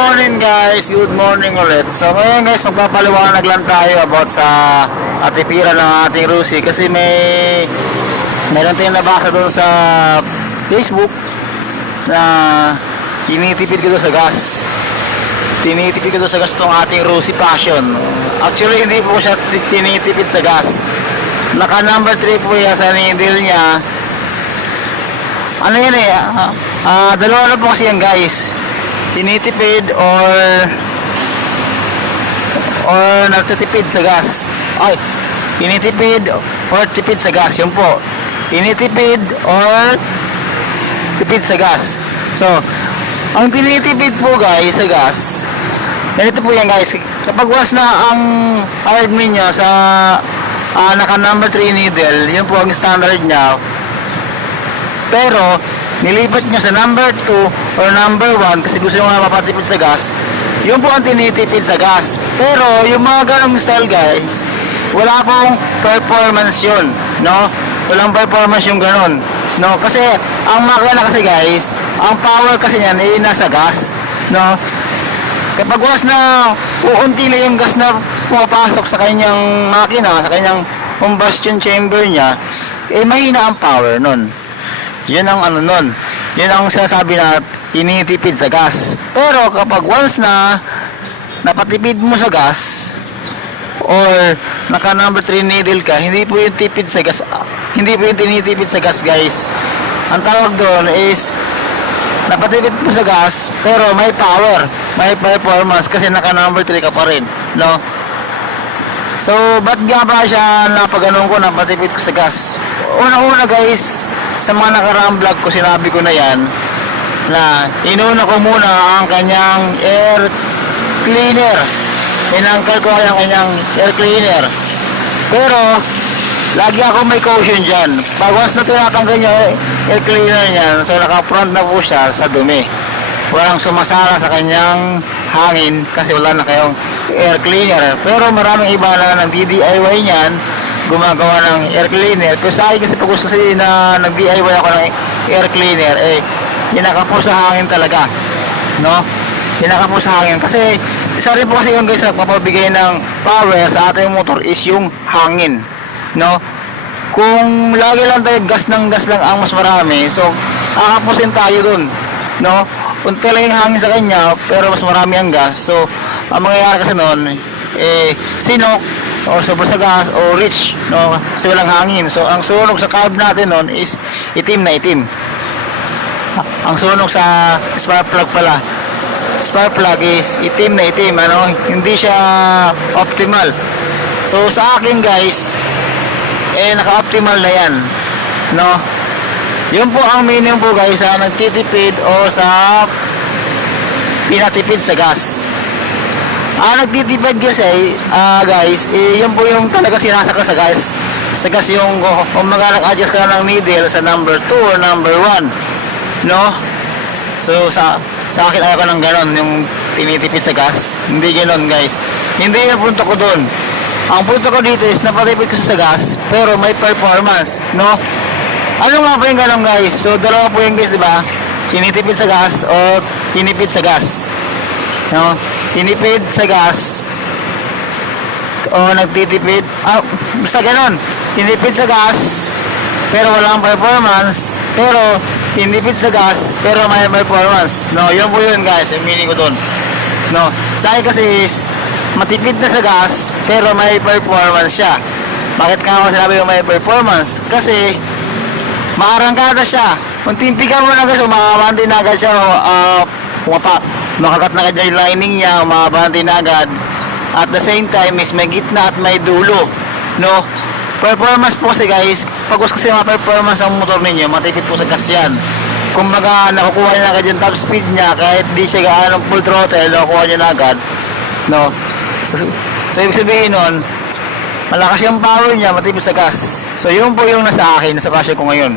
morning guys, good morning ulit. So ngayon guys, magpapaliwanag lang tayo about sa atipira ng ating Rusi. Kasi meron tayong nabasa doon sa Facebook na tinitipid ko doon sa gas. Tinitipid ko doon sa gas itong ating Rusi Passion. Actually hindi po siya tinitipid sa gas. Naka number 3 po yan sa needle niya. Ano yan eh, dalawa na po kasi yan guys. Tinitipid or nagtitipid sa gas. Ay, tinitipid or tipid sa gas. Yun po. Tinitipid or tipid sa gas. So, ang tinitipid po guys sa gas, ganito po yan guys. Kapag was na ang hard niya sa naka number 3 needle, yun po ang standard niya. Pero nilipat nyo sa number 2 or number 1 kasi gusto nyo nga mapatipid sa gas, yun po ang tinitipid sa gas. Pero yung mga ganong style guys, wala pong performance yun, no? Walang performance yung ganon, no? Kasi ang makina kasi guys, ang power kasi niyan ay nasa gas, no? Kapag was na uunti lang yung gas na pumapasok sa kanyang makina, sa kanyang combustion chamber niya, eh mahina ang power nun. Yun ang ano nun. Yun ang sinasabi na tinitipid sa gas. Pero kapag once na napatipid mo sa gas or naka number 3 needle ka, hindi po yung tipid sa gas. Hindi po yung tinitipid sa gas guys. Ang tawag doon is napatipid mo sa gas pero may power, may performance kasi naka number 3 ka pa rin, no? So, ba't nga ba siya napaganon ko, napatipid ko sa gas? Una-una guys, sa mga nakaraang vlog ko, sinabi ko na yan, na inuna ko muna ang kanyang air cleaner. Inangkal ko ang kanyang air cleaner. Pero, lagi ako may caution dyan. Pag once na tinatanggal niya air cleaner niyan, so naka-front na po siya sa dumi. Walang sumasara sa kanyang hangin kasi wala na kayong air cleaner. Pero maraming iba na nag-DIY niyan, gumagawa ng air cleaner. Pero sa akin kasi pag gusto kasi na nag-DIY ako ng air cleaner, eh hinaka po sa hangin talaga, no? Hinaka po sa hangin kasi isa rin po kasi yung guys nagpapabigay ng power sa ating motor is yung hangin, no? Kung lagi lang tayo gas lang ang mas marami, so kakapusin tayo dun, no? Unti lang yung hangin sa kanya pero mas marami ang gas, so ang mangyayari kasi nun eh sinok o sobra sa gas o rich, no? Kasi walang hangin. So ang sunog sa carb natin nun is itim na itim. Ang sunog sa spark plug pala, spark plug is itim na itim, ano? Hindi siya optimal. So sa akin guys eh naka-optimal na yan, no? Yun po ang meaning po guys sa nagtitipid o sa pinatipid sa gas. Nagtitipid kasi guys, yun po yung talaga sinasaka sa gas. Sa gas yung kung mag-adjust ka ng needle sa number 2 or number 1, no? So sa akin ayaw ko ng ganon, yung tinitipid sa gas. Hindi ganon guys. Hindi yung punto ko doon. Ang punto ko dito is napatipid ko sa gas pero may performance, no? Ano nga po yung ganon guys? So dalawa po yung guys, di ba? Tinitipid sa gas o tinipid sa gas, no? Tinipid sa gas o nagtitipid, basta ganon. Tinipid sa gas pero walang performance, pero tinipid sa gas pero may performance, no? Yun po yun guys, yung meaning ko dun, no? Sa akin kasi is matipid na sa gas pero may performance siya. Bakit nga ako sinabi yung may performance? Kasi maarangkada siya. Kung timpigan mo na guys, umaabante na agad siya, makakat na agad yung lining niya, umaabante na agad. At the same time is may gitna at may dulo, no? Performance po kasi guys, pag gusto kasi ma-performance ang motor ninyo, matipid po sa gas yan. Kumbaga nakukuha niya na agad yung top speed niya kahit di siya gaano full throttle, nakukuha niya na agad, no? So ibig sabihin nun, malakas yung power niya, matipid sa gas. So yun po yung nasa akin, nasa passion ko ngayon.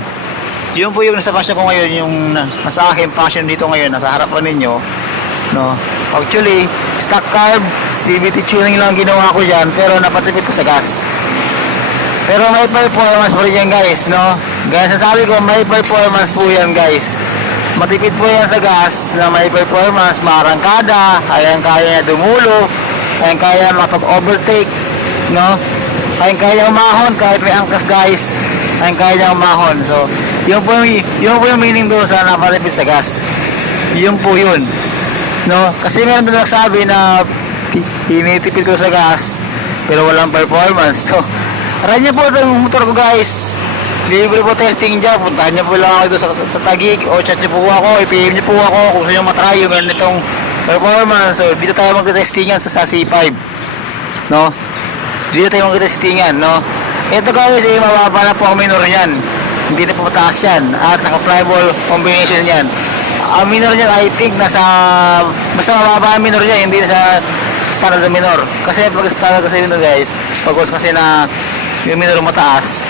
Yun po yung nasa passion ko ngayon, yung nasa akin passion dito ngayon, nasa harapan ninyo, no? Actually, stock carb, CVT tuning lang ginawa ko dyan, pero napatipid ko sa gas. Pero may performance po rin yan guys, no? Gaya sasabi ko, may performance po yan guys. Matipid po yan sa gas na may performance, marangkada, kaya dumulo, kaya makapag-overtake, no? Kaya umahon kahit may angkas guys, kaya umahon. So, yun po yung meaning doon sa napatipid sa gas. Yun po yun, no? Kasi meron doon nagsabi na tinitipid ko sa gas pero walang performance. So, run niyo po itong motor ko guys. Libre po testing dyan. Puntahan niyo po lang ako dito sa Taguig o chat niyo po ako, i-PM niyo po ako kung saan yung matry yung meron itong performance. So, dito tayo mag-testingan sa C5, no? Dito tayo mag-testingan, no? Ito guys, mababa na po ang minor niyan. Hindi na po mataas yan. At naka-flyable combination yan. Ang minor niyan, I think, basta mababa ang minor niya, hindi na sa standard na minor. Kasi pag standard kasi nito guys, pag kasi na yung minor mataas,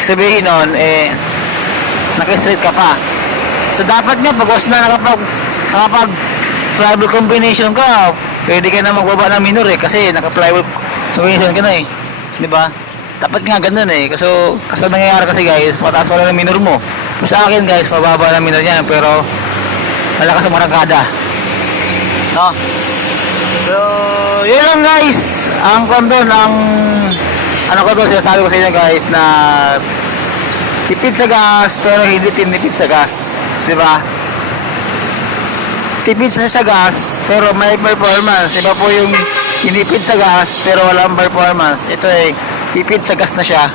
sabihin nun, naka-straight ka pa. So, dapat nga, pag na nakapag flyable combination ka, pwede ka na magbaba ng minor kasi naka-flyable combination ka na diba? Dapat nga ganun kasi nangyayari kasi guys, mataas wala ng minor mo. Sa akin guys, mababa ng minor niya, pero malakas ang marangkada. No? So, yun lang guys. Ang kondon, ano ko to, sinasabi ko sa inyo guys na tipid sa gas pero hindi tinipid sa gas, di ba? Tipid sa gas pero may performance. Iba po yung tinipid sa gas pero walang performance. Ito tipid sa gas na siya,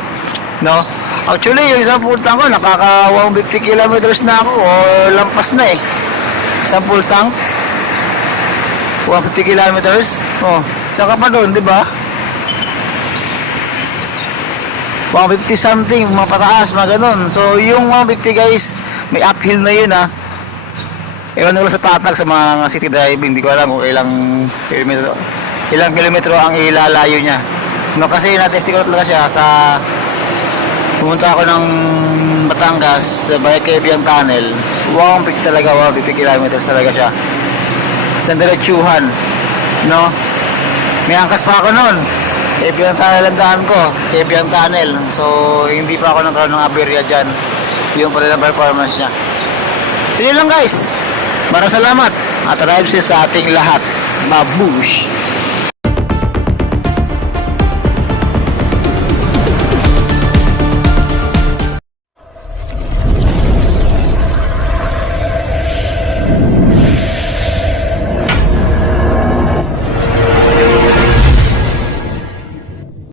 no? Actually, yung isang full tank ko nakaka 150 kilometers na ako o lampas na isang full tank 150 kilometers. Saka pa doon, di ba? 150 something, mga pataas, mga ganun. So, yung 150 guys, may uphill na yun Ewan ko sa patag sa mga city driving, hindi ko alam kung ilang kilometro ang ilalayo niya. No, kasi natesting ko talaga siya pumunta ako ng Batangas sa Bayquebian Tunnel. 150 talaga, 150 kilometers talaga siya. Sa diretsuhan, no? May angkas pa ako noon. Kebian Tunnel ang daan ko, Kebian Tunnel. So, hindi pa ako nagkaroon ng aberya dyan. Yung pala ng performance niya. So, yun lang guys. Maraming salamat. At arrives sa ating lahat. Babush!